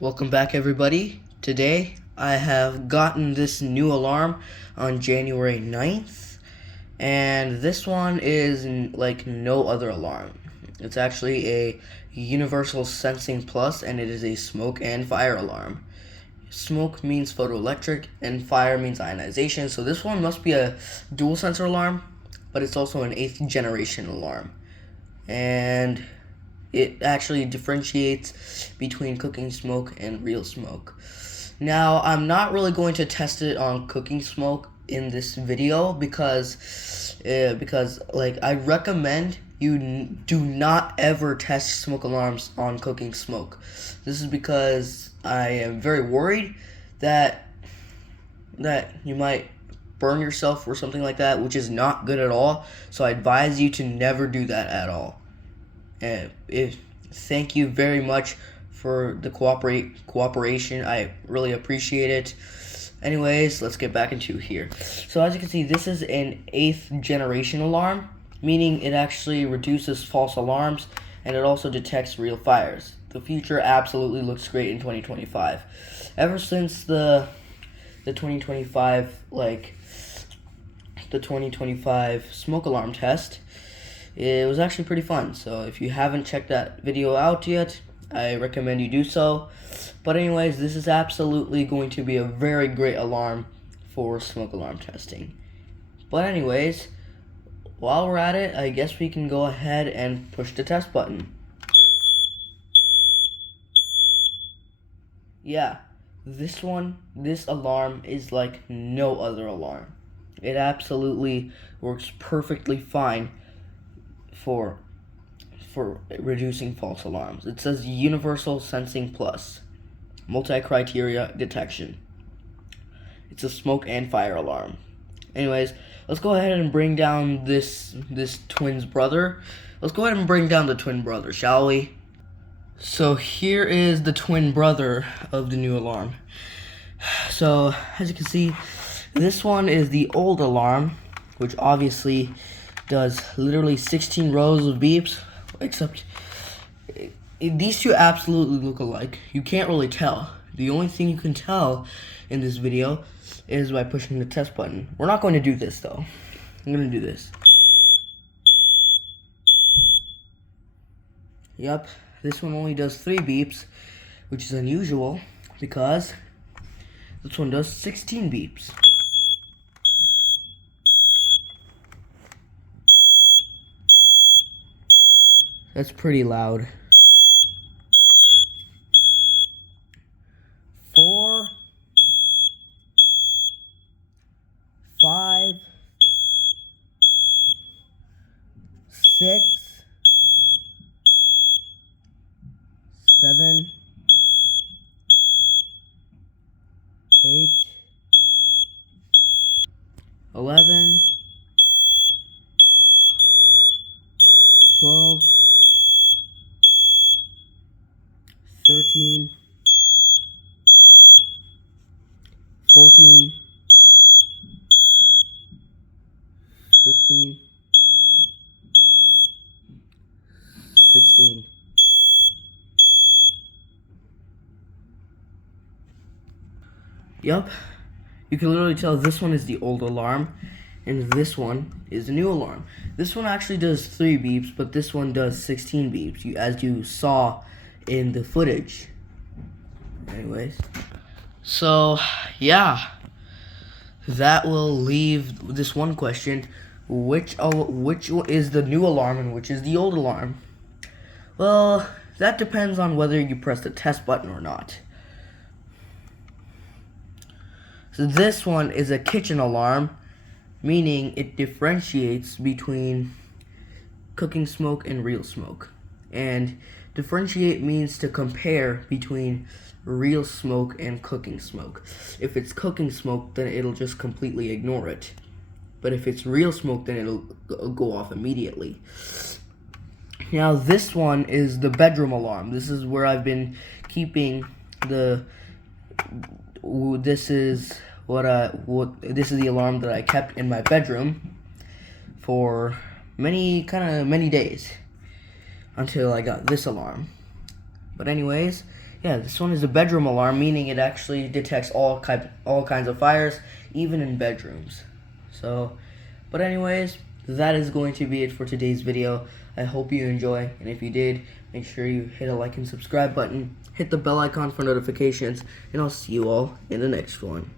Welcome back, everybody. Today I have gotten this new alarm on January 9th, and this one is like no other alarm. It's actually a Universal Sensing Plus, and it is a smoke and fire alarm. Smoke means photoelectric and fire means ionization, so this one must be a dual sensor alarm, but it's also an 8th generation alarm. And it actually differentiates between cooking smoke and real smoke. Now, I'm not really going to test it on cooking smoke in this video because I recommend you do not ever test smoke alarms on cooking smoke. This is because I am very worried that you might burn yourself or something like that, which is not good at all. So I advise you to never do that at all. Thank you very much for the cooperation. I really appreciate it. Anyways, let's get back into here. So as you can see, this is an 8th generation alarm, meaning it actually reduces false alarms and it also detects real fires. The future absolutely looks great in 2025. Ever since the 2025 smoke alarm test, it was actually pretty fun. So if you haven't checked that video out yet, I recommend you do so. But anyways, this is absolutely going to be a very great alarm for smoke alarm testing. But anyways, while we're at it, I guess we can go ahead and push the test button. Yeah, this alarm is like no other alarm. It absolutely works perfectly fine for reducing false alarms. It says Universal Sensing Plus, multi-criteria detection. It's a smoke and fire alarm. Anyways, let's go ahead and bring down this twin's brother. Let's go ahead and bring down the twin brother, shall we? So here is the twin brother of the new alarm. So as you can see, this one is the old alarm, which obviously does literally 16 rows of beeps, except these two absolutely look alike. You can't really tell. The only thing you can tell in this video is by pushing the test button. We're not going to do this though. I'm going to do this. Yep, this one only does 3 beeps, which is unusual because this one does 16 beeps. That's pretty loud. 4, 5, 6, 7, 8, 11, 12, 13, 14, 15, 16. Yup, you can literally tell this one is the old alarm and this one is the new alarm. This one actually does 3 beeps, but this one does 16 beeps, as you saw in the footage. Anyways, so yeah, that will leave this one question: which is the new alarm and which is the old alarm? Well, that depends on whether you press the test button or not. So this one is a kitchen alarm, meaning it differentiates between cooking smoke and real smoke. And differentiate means to compare between real smoke and cooking smoke. If it's cooking smoke, then it'll just completely ignore it. But if it's real smoke, then it'll go off immediately. Now this one is the bedroom alarm. This is where I've been keeping this is the alarm that I kept in my bedroom for many days until I got this alarm. But anyways, Yeah, this one is a bedroom alarm, meaning it actually detects all kinds of fires, even in bedrooms. So, but anyways, that is going to be it for today's video. I hope you enjoy, and if you did, make sure you hit a like and subscribe button, hit the bell icon for notifications, and I'll see you all in the next one.